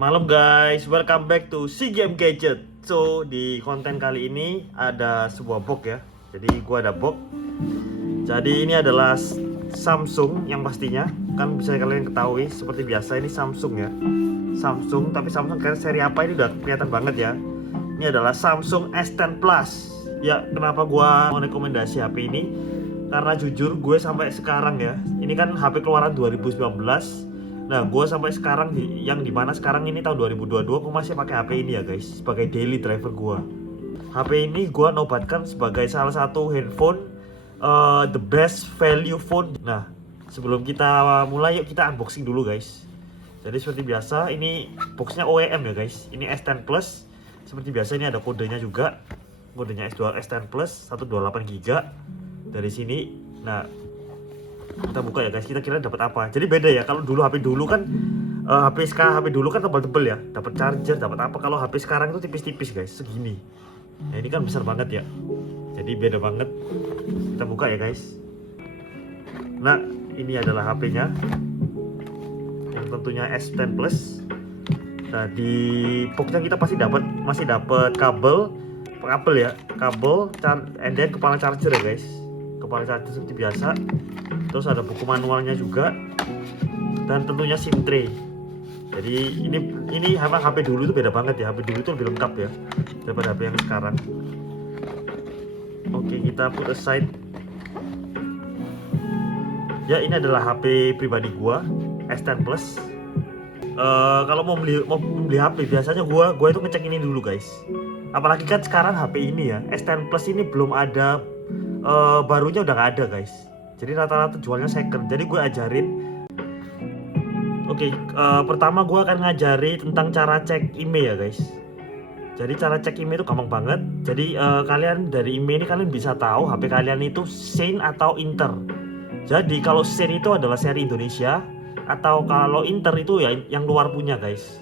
Malam guys, welcome back to Si Game Gadget. So di konten kali ini ada sebuah box ya. Jadi gua ada box. Jadi ini adalah Samsung yang pastinya kan bisa kalian ketahui seperti biasa ini Samsung ya. Samsung, tapi Samsung seri apa ini udah kelihatan banget ya. Ini adalah Samsung S10 Plus. Ya, kenapa gua mau rekomendasi HP ini? Karena jujur gue sampai sekarang ya, ini kan HP keluaran 2019. Nah, gue sampai sekarang yang dimana sekarang ini tahun 2022 gue masih pakai HP ini ya guys, sebagai daily driver gue. HP ini gue nobatkan sebagai salah satu handphone the best value phone. Nah, sebelum kita mulai yuk kita unboxing dulu guys. Jadi seperti biasa ini boxnya OEM ya guys. Ini S10 Plus. Seperti biasa ini ada kodenya juga. Kodenya S10 Plus 128GB dari sini. Nah, kita buka ya guys, kita kira dapat apa. Jadi beda ya, kalau dulu HP dulu kan HP dulu kan tebal-tebal ya, dapat charger, dapat apa. Kalau HP sekarang itu tipis-tipis guys, segini. Nah, ini kan besar banget ya. Jadi beda banget. Kita buka ya guys. Nah, ini adalah HP-nya. Yang tentunya S10 Plus. Nah, di boxnya kita pasti masih dapat kabel ya, kabel and then kepala charger ya guys. Kepala charger seperti biasa. Terus ada buku manualnya juga, dan tentunya SIM tray. Jadi ini HP dulu itu beda banget ya. HP dulu itu lebih lengkap ya daripada HP yang sekarang. Oke, kita put aside. Ya, ini adalah HP pribadi gua, S10 Plus. Kalau mau beli HP biasanya gua itu ngecek ini dulu guys. Apalagi kan sekarang HP ini ya, S10 Plus ini belum ada barunya, udah nggak ada guys. Jadi rata-rata jualnya second. Jadi gue ajarin. Oke, pertama gue akan ngajari tentang cara cek IMEI ya guys. Jadi cara cek IMEI itu gampang banget. Jadi kalian dari IMEI ini kalian bisa tahu HP kalian itu Sein atau Inter. Jadi kalau Sein itu adalah seri Indonesia, atau kalau Inter itu ya yang luar punya guys.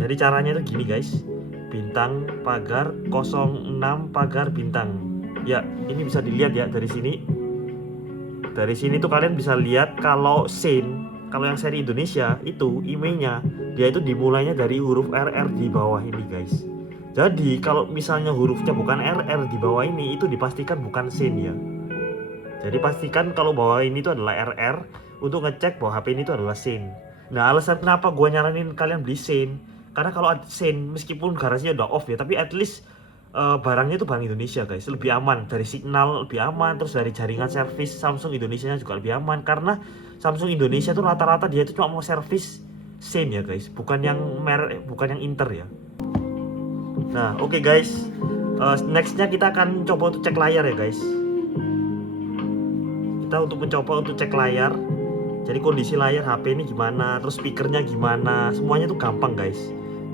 Jadi caranya itu gini guys. Bintang pagar 06 pagar bintang. Ya, ini bisa dilihat ya dari sini. Dari sini tuh kalian bisa lihat kalau Sein, kalau yang seri Indonesia itu IMEI-nya dia itu dimulainya dari huruf RR di bawah ini guys. Jadi kalau misalnya hurufnya bukan RR di bawah ini, itu dipastikan bukan Sein ya. Jadi pastikan kalau bawah ini itu adalah RR untuk ngecek bahwa HP ini itu adalah Sein. Nah, alasan kenapa gue nyaranin kalian beli Sein, karena kalau Sein meskipun garasinya udah off ya, tapi at least barangnya itu barang Indonesia guys, lebih aman dari signal, lebih aman, terus dari jaringan servis Samsung Indonesia juga lebih aman, karena Samsung Indonesia tuh rata-rata dia itu cuma mau servis Sein ya guys, bukan yang bukan yang Inter ya. Nah, oke guys, nextnya kita akan coba untuk cek layar ya guys. Kita untuk mencoba untuk cek layar. Jadi kondisi layar HP ini gimana, terus speakernya gimana, semuanya tuh gampang guys.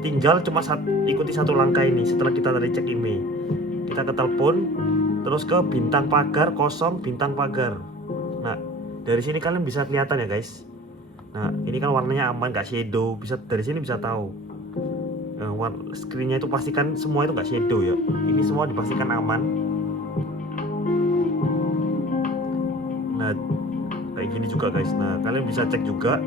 Tinggal cuma ikuti satu langkah ini. Setelah kita tadi cek IMEI, kita ke telepon, terus ke bintang pagar kosong bintang pagar. Nah, dari sini kalian bisa kelihatan ya guys. Nah, ini kan warnanya aman, nggak shadow. Bisa dari sini bisa tahu. Screennya itu pastikan semua itu nggak shadow ya. Ini semua dipastikan aman. Nah, kayak gini juga guys. Nah, kalian bisa cek juga.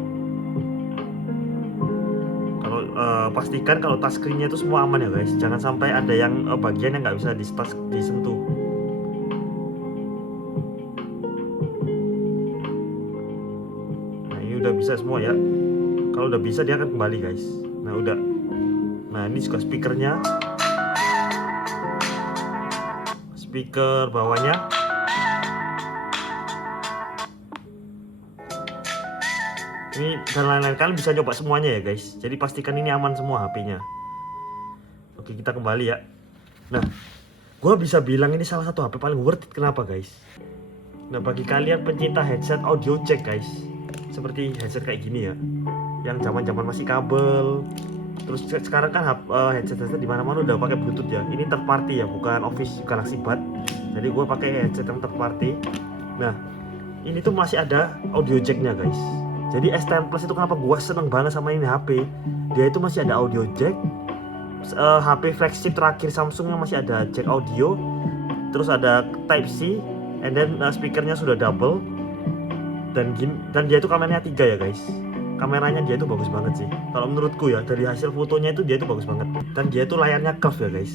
Pastikan kalau touchscreen-nya itu semua aman ya guys. Jangan sampai ada yang bagian yang nggak bisa disentuh. Nah, ini udah bisa semua ya. Kalau udah bisa dia akan kembali guys. Nah, udah. Nah, ini juga speakernya. Speaker bawahnya. Ini dan lain-lain, kalian bisa coba semuanya ya guys. Jadi pastikan ini aman semua HP-nya. Oke, kita kembali ya. Nah, gue bisa bilang ini salah satu HP paling worth it. Kenapa guys? Nah, bagi kalian pencinta headset audio jack guys, seperti headset kayak gini ya, yang zaman-zaman masih kabel. Terus sekarang kan headset di mana-mana udah pakai Bluetooth ya. Ini third party ya, bukan official Galaxy Buds. Jadi gue pakai headset yang third party. Nah, ini tuh masih ada audio jacknya guys. Jadi S10 Plus itu kenapa gua seneng banget sama ini HP. Dia itu masih ada audio jack. HP flagship terakhir Samsung yang masih ada jack audio. Terus ada Type C, and then speakernya sudah double. Dan dia itu kameranya 3 ya guys. kameranya dia itu bagus banget sih. Kalau menurutku ya, dari hasil fotonya itu dia itu bagus banget. Dan dia itu layarnya curve ya guys.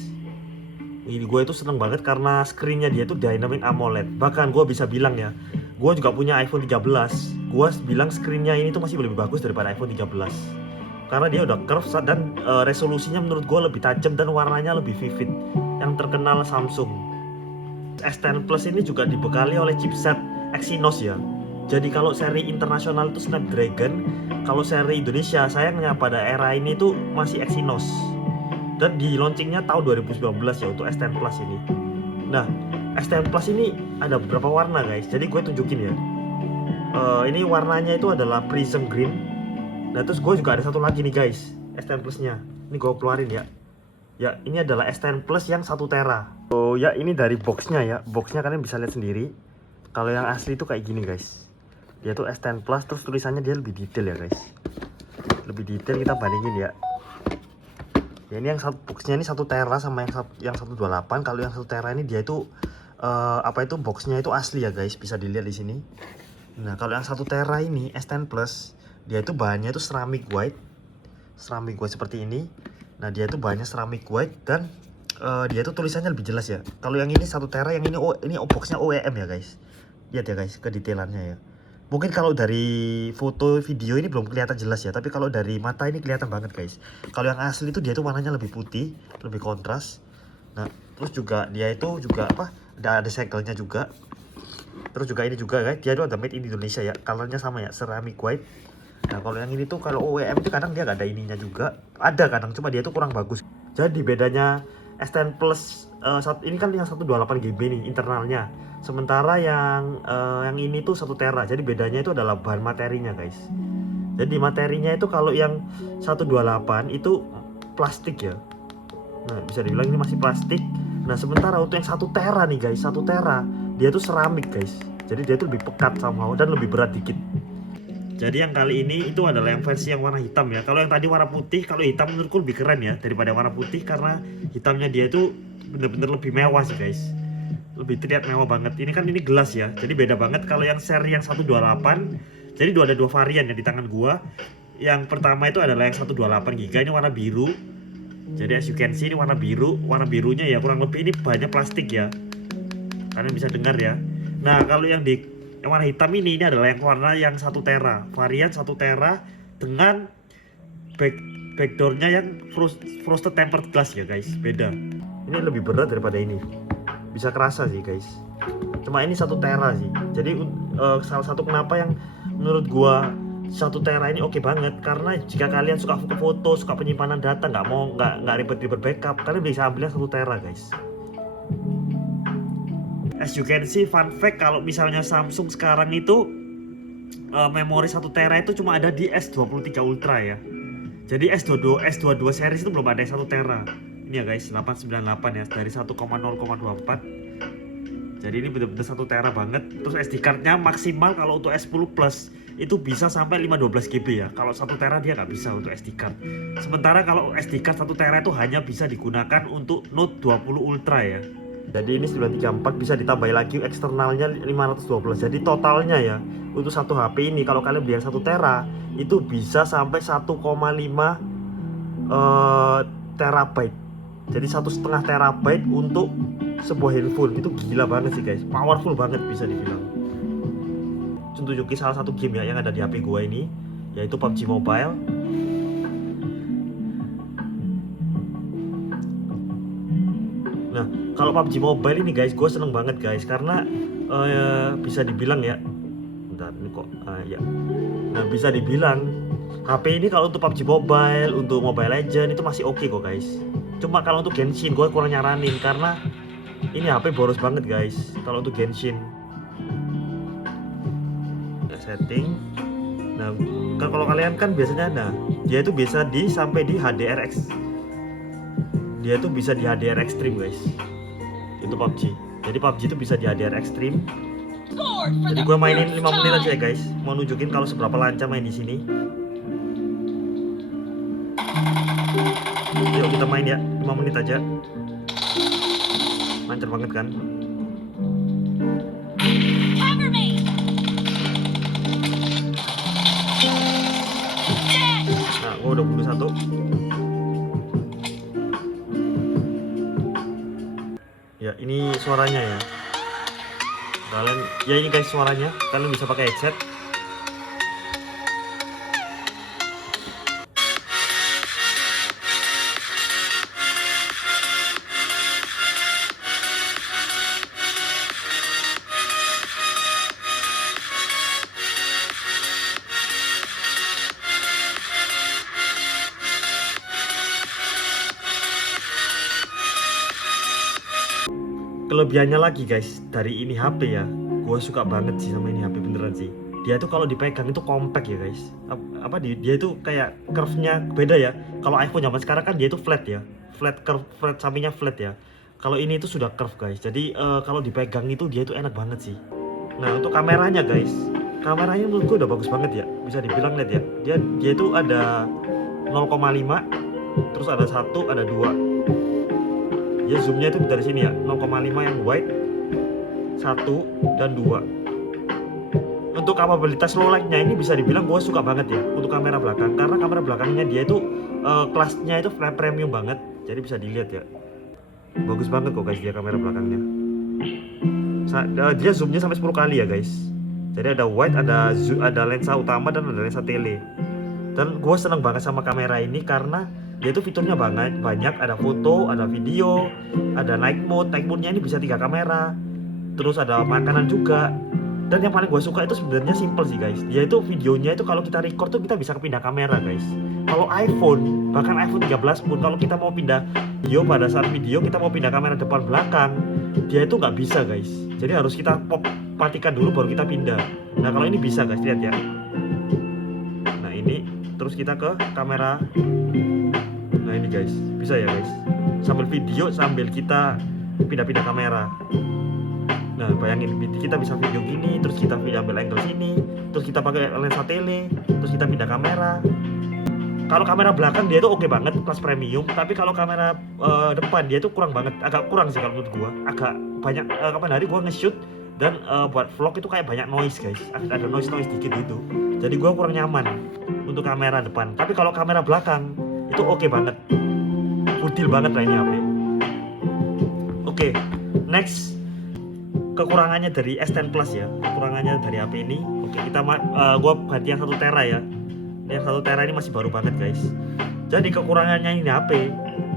Ini gue itu seneng banget karena screennya dia itu Dynamic AMOLED. Bahkan gue bisa bilang ya, gue juga punya iPhone 13. Gue bilang screennya ini tuh masih lebih bagus daripada iPhone 13. Karena dia udah curve dan resolusinya menurut gue lebih tajam dan warnanya lebih vivid. Yang terkenal Samsung. S10 Plus ini juga dibekali oleh chipset Exynos ya. Jadi kalau seri internasional itu Snapdragon, kalau seri Indonesia sayangnya pada era ini tuh masih Exynos. Dan di launchingnya tahun 2019 ya untuk S10 Plus ini. Nah, S10 Plus ini ada beberapa warna guys, jadi gue tunjukin ya. Ini warnanya itu adalah Prism Green. Nah terus gue juga ada satu lagi nih guys, S10 Plusnya. Ini gue keluarin ya. Ya ini adalah S10 Plus yang 1 tera. Oh ya ini dari boxnya ya, boxnya kalian bisa lihat sendiri. Kalau yang asli itu kayak gini guys. Dia tuh S10 Plus, terus tulisannya dia lebih detail ya guys. Lebih detail, kita bandingin ya. Ya ini yang boxnya ini 1 tera sama yang 128. Kalau yang 1 tera ini dia itu boxnya itu asli ya guys, bisa dilihat di sini. Nah kalau yang 1 tera ini S10 Plus, dia itu bahannya itu ceramic white seperti ini. Nah dia itu bahannya ceramic white dan dia itu tulisannya lebih jelas ya. Kalau yang ini 1 tera, yang ini boxnya OEM ya guys. Lihat ya guys kedetailannya ya. Mungkin kalau dari foto video ini belum kelihatan jelas ya, tapi kalau dari mata ini kelihatan banget guys. Kalau yang asli itu dia itu warnanya lebih putih, lebih kontras. Nah, terus juga dia itu juga ada segelnya juga. Terus juga ini juga guys, dia itu ada made in Indonesia ya. Colornya sama ya, ceramic white. Nah, kalau yang ini tuh kalau OEM itu kadang dia gak ada ininya juga. Ada kadang, cuma dia itu kurang bagus. Jadi bedanya S10 Plus ini kan yang 128GB nih internalnya. Sementara yang ini tuh 1 tera. Jadi bedanya itu adalah bahan materinya guys. Jadi materinya itu kalau yang 128 itu plastik ya. Nah bisa dibilang ini masih plastik. Nah sementara untuk yang 1 tera nih guys, 1 tera dia tuh seramik guys. Jadi dia tuh lebih pekat somehow dan lebih berat dikit. Jadi yang kali ini itu adalah yang versi yang warna hitam ya. Kalau yang tadi warna putih, kalau hitam menurutku lebih keren ya daripada warna putih, karena hitamnya dia itu bener-bener lebih mewah sih guys. Lebih terlihat mewah banget. Ini kan ini gelas ya, jadi beda banget. Kalau yang seri yang 128, jadi ada 2 varian ya di tangan gua. Yang pertama itu adalah yang 128GB, ini warna biru. Jadi as you can see ini warna biru. Warna birunya ya kurang lebih ini banyak plastik ya, kalian bisa dengar ya. Nah kalau yang warna hitam ini adalah yang warna yang 1 tera, varian 1 tera dengan backdoornya yang frosted tempered glass ya guys. Beda, ini lebih berat daripada ini, bisa kerasa sih guys. Cuma ini 1 tera sih. Jadi salah satu kenapa yang menurut gua 1 tera ini oke banget, karena jika kalian suka foto, suka penyimpanan data, nggak ribet-ribet backup, kalian bisa ambilnya 1 tera guys. As you can see, fun fact, kalau misalnya Samsung sekarang itu memori 1 tera itu cuma ada di S23 Ultra ya. Jadi S22 series itu belum ada yang 1 tera. Ini ya guys, 898 ya, dari 1,0,24. Jadi ini benar-benar 1 tera banget. Terus SD cardnya maksimal kalau untuk S10 Plus itu bisa sampai 512GB ya. Kalau 1 tera dia nggak bisa untuk SD card. Sementara kalau SD card 1 tera itu hanya bisa digunakan untuk Note 20 Ultra ya. Jadi ini 934, bisa ditambahin lagi eksternalnya 512. Jadi totalnya ya untuk satu HP ini kalau kalian beli yang 1 tera itu bisa sampai 1,5 terabyte. Jadi 1,5 terabyte untuk sebuah handphone. Itu gila banget sih guys, powerful banget bisa dibilang. Tunjukin salah satu game ya yang ada di HP gua ini, yaitu PUBG Mobile. Nah, kalau PUBG Mobile ini guys, gue seneng banget guys, karena bisa dibilang ya, bentar ini kok ya. Nah, bisa dibilang HP ini kalau untuk PUBG Mobile, untuk Mobile Legends itu masih oke kok guys. Cuma kalau untuk Genshin gue kurang nyaranin, karena ini HP boros banget guys kalau untuk Genshin. Nah, setting. Nah, kalau kalian kan biasanya, dia itu bisa sampai di HDRX. Dia tuh bisa di HDR Extreme guys. Itu PUBG. Jadi PUBG itu bisa di HDR Extreme. Jadi gue mainin 5 menit aja ya guys. Mau nunjukin kalau seberapa lancar main di sini. Yuk kita main ya, 5 menit aja. Lancar banget kan? Oh, udah bunuh satu. Ya, ini suaranya ya. Kalian, ya ini guys suaranya. Kalian bisa pakai headset. Kelebihannya lagi guys, dari ini HP ya, gue suka banget sih sama ini HP beneran sih. Dia tuh kalau dipegang itu compact ya guys. Dia itu kayak curve-nya beda ya. Kalau iPhone zaman sekarang kan dia itu flat ya, flat curve, flat sampingnya flat ya. Kalau ini itu sudah curve guys. Jadi kalau dipegang itu dia itu enak banget sih. Nah untuk kameranya guys, kameranya menurut gue udah bagus banget ya. Bisa dibilang lihat ya. Dia itu ada 0,5, terus ada 1, ada 2. Ya zoomnya itu dari sini ya, 0,5 yang wide, 1 dan 2. Untuk kapabilitas low light-nya ini bisa dibilang gue suka banget ya untuk kamera belakang, karena kamera belakangnya dia itu kelasnya itu premium banget. Jadi bisa dilihat ya, bagus banget kok guys dia kamera belakangnya. Dia zoomnya sampai 10 kali ya guys. Jadi ada wide, ada lensa utama dan ada lensa tele. Dan gue seneng banget sama kamera ini karena dia itu fiturnya banyak, ada foto, ada video, ada night mode-nya ini bisa 3 kamera, terus ada makanan juga. Dan yang paling gue suka itu sebenarnya simple sih guys, dia itu videonya itu kalau kita record tuh kita bisa pindah kamera guys. Kalau iPhone, bahkan iPhone 13 pun kalau kita mau pindah video, pada saat video kita mau pindah kamera depan belakang, dia itu nggak bisa guys. Jadi harus kita matikan dulu baru kita pindah. Nah kalau ini bisa guys, lihat ya. Nah ini, terus kita ke kamera. Nah ini guys, bisa ya guys, sambil video sambil kita pindah-pindah kamera. Nah bayangin kita bisa video gini, terus kita ambil angle sini, terus kita pakai lensa tele, terus kita pindah kamera. Kalau kamera belakang dia itu oke banget, kelas premium. Tapi kalau kamera depan dia itu kurang banget, agak kurang sih kalau menurut gua. Agak banyak, kapan hari gua nge-shoot dan buat vlog itu kayak banyak noise guys, ada noise dikit gitu. Jadi gua kurang nyaman untuk kamera depan. Tapi kalau kamera belakang itu oke banget, full banget lah ini HP. Oke, next kekurangannya dari S10 Plus ya, kekurangannya dari HP ini. Oke, gua ganti yang 1 tera ya. Yang 1 tera ini masih baru banget guys. Jadi kekurangannya ini HP,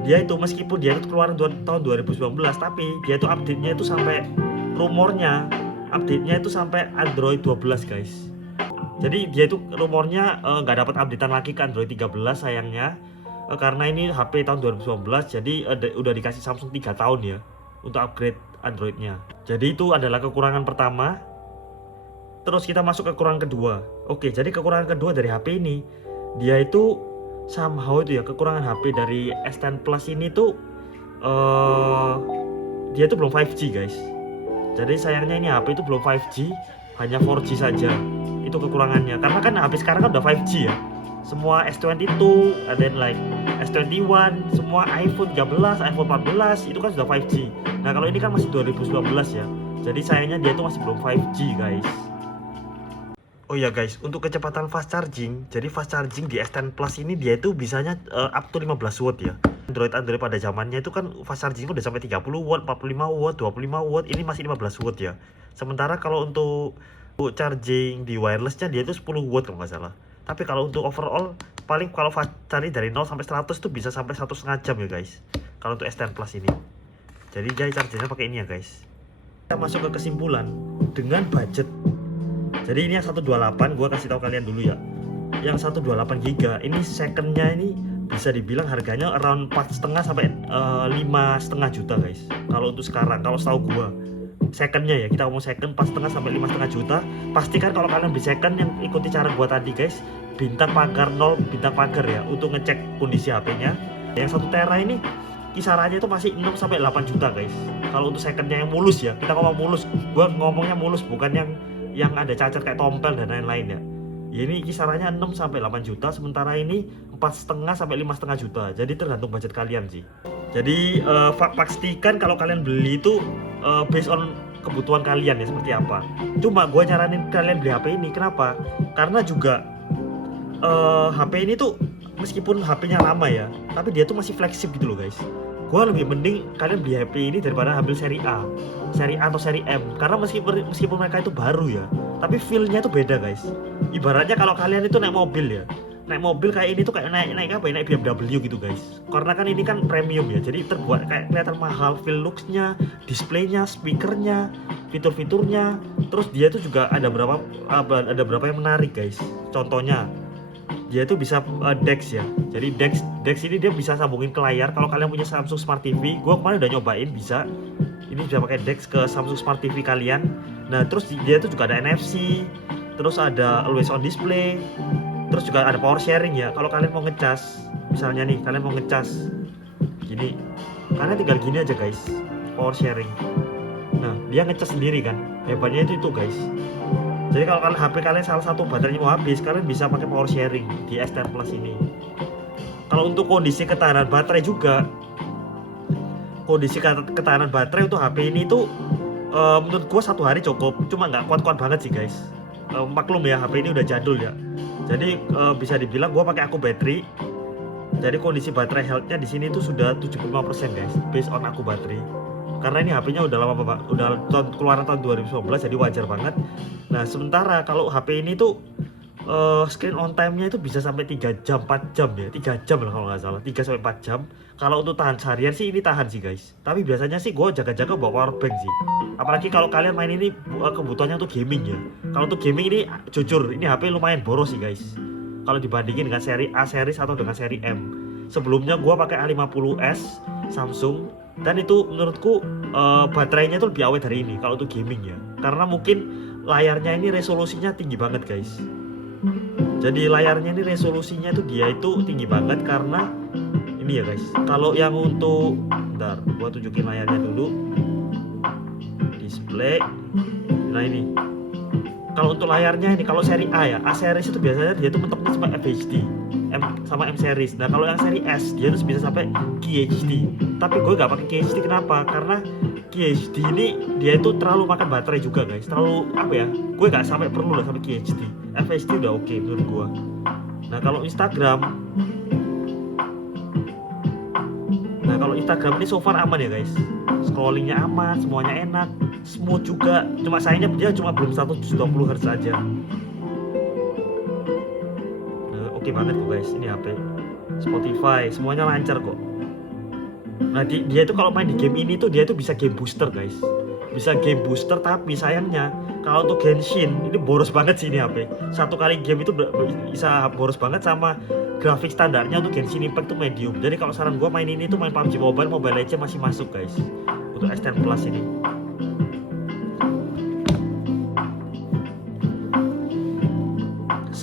dia itu meskipun dia itu keluar tahun 2019, tapi dia itu update-nya itu sampai rumornya update-nya itu sampai Android 12 guys. Jadi dia itu rumornya nggak dapat updatean lagi ke Android 13 sayangnya. Karena ini HP tahun 2019, jadi udah dikasih Samsung 3 tahun ya untuk upgrade Androidnya. Jadi itu adalah kekurangan pertama. Terus kita masuk ke kekurangan kedua. Oke, jadi kekurangan kedua dari HP ini, dia itu somehow itu ya, kekurangan HP dari S10 Plus ini tuh dia itu belum 5G guys. Jadi sayangnya ini HP itu belum 5G, hanya 4G saja. Itu kekurangannya. Karena kan HP sekarang kan udah 5G ya. Semua S22, dan like S21, semua iPhone 13, iPhone 14 itu kan sudah 5G. Nah kalau ini kan masih 2019 ya. Jadi sayangnya dia itu masih belum 5G guys. Oh ya guys, untuk kecepatan fast charging, jadi fast charging di S10 Plus ini dia itu bisanya up to 15 watt ya. Android pada zamannya itu kan fast charging udah sampai 30 watt, 45 watt, 25 watt, ini masih 15 watt ya. Sementara kalau untuk charging di wirelessnya dia itu 10 watt kalau nggak salah. Tapi kalau untuk overall paling kalau fast charging dari 0 sampai 100 itu bisa sampai 1,5 jam ya guys. Kalau untuk S10 Plus ini. Jadi chargernya pakai ini ya guys. Kita masuk ke kesimpulan dengan budget. Jadi ini yang 128, gua kasih tahu kalian dulu ya. Yang 128 GB ini secondnya ini bisa dibilang harganya around 4,5 sampai 5,5 juta guys. Kalau untuk sekarang, kalau setahu gua secondnya ya, kita ngomong second 4,5 sampai 5,5 juta. Pastikan kalau kalian beli second yang ikuti cara gua tadi guys, bintang pagar 0 bintang pagar ya untuk ngecek kondisi HP-nya. Yang 1 tera ini kisarannya itu masih 6 sampai 8 juta guys. Kalau untuk secondnya yang mulus ya, kita ngomong mulus, gua ngomongnya mulus bukan yang ada cacat kayak tompel dan lain-lain ya. Ini kisarannya 6 sampai 8 juta, sementara ini 4,5 sampai 5,5 juta. Jadi tergantung budget kalian sih. Jadi pastikan kalau kalian beli itu based on kebutuhan kalian ya seperti apa. Cuma gue nyaranin kalian beli HP ini, kenapa? Karena juga HP ini tuh meskipun HP-nya lama ya, tapi dia tuh masih fleksibel gitu loh guys. Gue lebih mending kalian beli HP ini daripada ambil seri A atau seri M, karena meskipun mereka itu baru ya, tapi feel-nya itu beda guys. Ibaratnya kalau kalian itu naik mobil kayak ini tuh kayak naik apa ya, naik BMW gitu guys. Karena kan ini kan premium ya, jadi terbuat kayak kelihatan mahal, feel looks-nya, displaynya, speakernya, fitur-fiturnya. Terus dia tuh juga ada beberapa yang menarik guys. Contohnya dia tuh bisa DeX ya. Jadi DeX ini dia bisa sambungin ke layar. Kalau kalian punya Samsung Smart TV, gue kemarin udah nyobain bisa. Ini bisa pakai DeX ke Samsung Smart TV kalian. Nah terus dia tuh juga ada NFC, terus ada always on display, terus juga ada power sharing ya. Kalau kalian mau ngecas, misalnya nih kalian mau ngecas gini, kalian tinggal gini aja guys, power sharing. Nah dia ngecas sendiri kan, hebatnya itu guys. Jadi kalau kalian HP kalian salah satu baterainya mau habis, kalian bisa pakai power sharing di S10 Plus ini. Kalau untuk kondisi ketahanan baterai juga, kondisi ketahanan baterai untuk HP ini tuh menurut gua 1 hari cukup, cuma nggak kuat-kuat banget sih guys. Maklum ya, HP ini udah jadul ya. Jadi bisa dibilang gua pakai aku baterai. Jadi kondisi baterai health-nya di sini tuh sudah 75% guys, based on aku baterai. Karena ini HP-nya udah lama banget, udah keluaran tahun 2019, jadi wajar banget. Nah sementara kalau HP ini tuh screen on time-nya itu bisa sampai 3 jam, 4 jam ya, 3 jam lah kalau nggak salah, 3-4 jam. Kalau untuk tahan seharian sih ini tahan sih guys. Tapi biasanya sih gue jaga-jaga bawa powerbank sih. Apalagi kalau kalian main ini kebutuhannya untuk gaming ya. Kalau untuk gaming ini jujur, ini HP lumayan boros sih guys. Kalau dibandingin dengan seri A series atau dengan seri M. Sebelumnya gue pakai A50s Samsung, dan itu menurutku baterainya itu lebih awet dari ini kalau untuk gaming ya. Karena mungkin layarnya ini resolusinya tinggi banget guys. Jadi layarnya ini resolusinya itu dia itu tinggi banget karena ini ya guys. Kalau yang untuk, bentar gua tunjukin layarnya dulu, display. Nah ini, kalau untuk layarnya ini, kalau seri A ya, A series itu biasanya dia tuh mentoknya cuma FHD sama M series. Nah kalau yang seri S dia tuh bisa sampai QHD. Tapi gue gak pakai QHD, kenapa? Karena QHD ini dia itu terlalu makan baterai juga guys, terlalu apa ya, gue gak sampai perlu lah sampai QHD. FHD udah oke menurut gue. Nah kalau Instagram ini so far aman ya guys, scrollingnya aman, semuanya enak, smooth juga. Cuma sayangnya dia cuma belum 120 Hz aja. Oke banget kok guys, ini HP, Spotify semuanya lancar kok. Nah dia itu kalau main di game ini tuh dia tuh bisa game booster guys, bisa game booster. Tapi sayangnya kalau untuk Genshin ini boros banget sih ini HP. Satu kali game itu bisa boros banget, sama grafik standarnya untuk Genshin Impact tuh medium. Jadi kalau saran gue main ini tuh main PUBG Mobile Legends masih masuk guys untuk S10 Plus ini.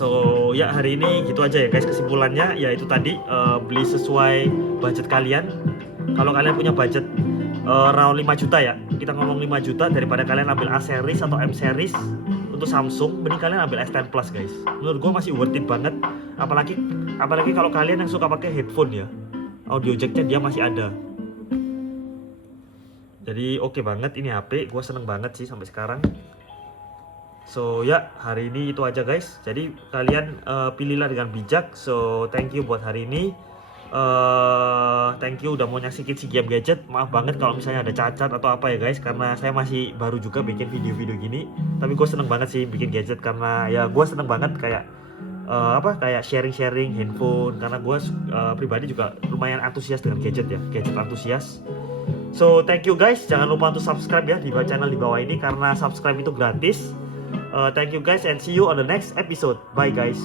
So ya hari ini gitu aja ya guys, kesimpulannya ya itu tadi, beli sesuai budget kalian. Kalau kalian punya budget round 5 juta ya, kita ngomong 5 juta, daripada kalian ambil A series atau M series untuk Samsung, mending kalian ambil S10 Plus guys. Menurut gue masih worth it banget. Apalagi kalau kalian yang suka pakai headphone ya, audio jacknya dia masih ada. Jadi oke banget ini HP, gue seneng banget sih sampai sekarang. So ya hari ini itu aja guys. Jadi kalian pilihlah dengan bijak. So thank you buat hari ini. Thank you udah mau nyaksiin SeaGame Gadget. Maaf banget kalau misalnya ada cacat atau apa ya guys, karena saya masih baru juga bikin video-video gini. Tapi gue seneng banget sih bikin gadget, karena ya gue seneng banget kayak kayak sharing-sharing handphone. Karena gue pribadi juga lumayan antusias dengan gadget ya, gadget antusias. So thank you guys, jangan lupa untuk subscribe ya di channel di bawah ini, karena subscribe itu gratis. Thank you guys and see you on the next episode. Bye guys.